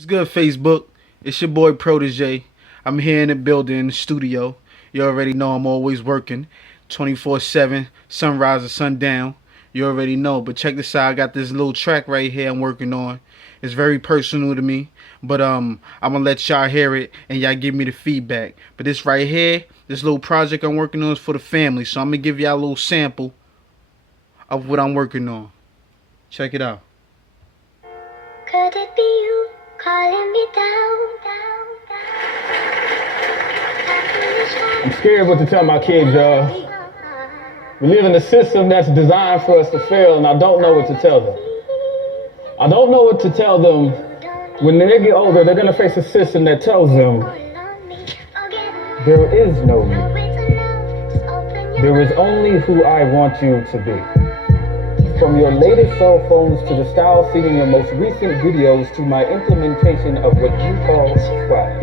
What's good, Facebook? It's your boy Protege. I'm here in the building, in the studio. You already know I'm always working 24/7, sunrise to sundown. You already know. But check this out. I got this little track right here I'm working on. It's very personal to me. But I'm gonna let y'all hear it and y'all give me the feedback. But this right here, this little project I'm working on is for the family. So I'm gonna give y'all a little sample of what I'm working on. Check it out. Could it be you calling me down? I'm scared what to tell my kids, y'all. We live in a system that's designed for us to fail, and I don't know what to tell them. I don't know what to tell them. When they get older, they're gonna face a system that tells them there is no you. There is only who I want you to be. From your latest cell phones to the style seen in your most recent videos to my implementation of what you call swag.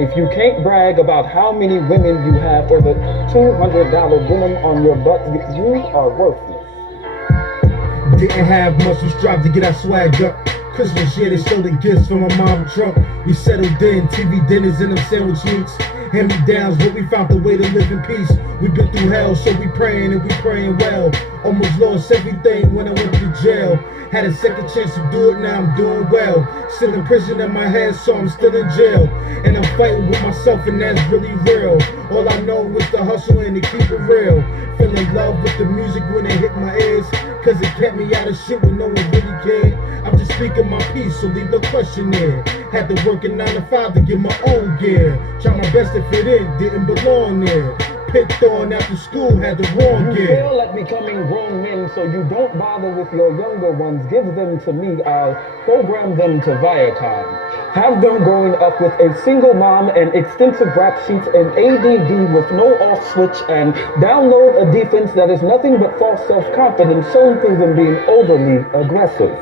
If you can't brag about how many women you have or the $200 denim on your butt, you are worthless. Didn't have much, we strive to get our swag up. Christmas year, they stole the gifts from my mom trunk. We settled in, TV dinners and them sandwich meats. Hand-me-downs, but we found the way to live in peace. We've been through hell, so we praying and we praying well. Almost lost everything when I went to jail. Had a second chance to do it, now I'm doing well. Still in prison in my head, so I'm still in jail. And I'm fighting with myself, and that's really real. All I know is the hustle and to keep it real. Fell in love with the music when it hit my ears, cause it kept me out of shit when no one really cared. I'm just speaking my piece, so leave no question there. Had to work a 9 to 5 to get my own gear. Try my best to fit in, didn't belong there. Picked on after school, had the wrong You gear. fail at becoming grown men, so you don't bother with your younger ones. Give them to me, I'll program them to Viacom. Have them growing up with a single mom and extensive rap sheets and ADD with no off switch, and download a defense that is nothing but false self-confidence shown through them being overly aggressive.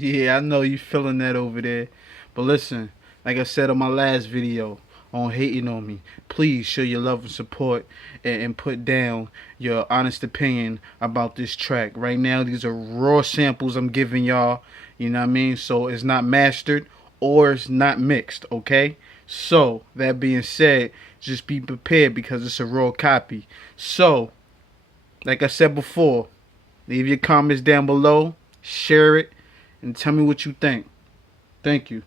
Yeah, I know you feeling that over there. But listen, like I said on my last video on hating on me, please show your love and support and put down your honest opinion about this track. Right now, these are raw samples I'm giving y'all. You know what I mean? So it's not mastered or it's not mixed, okay? So, that being said, just be prepared because it's a raw copy. So, like I said before, leave your comments down below, share it, and tell me what you think. Thank you.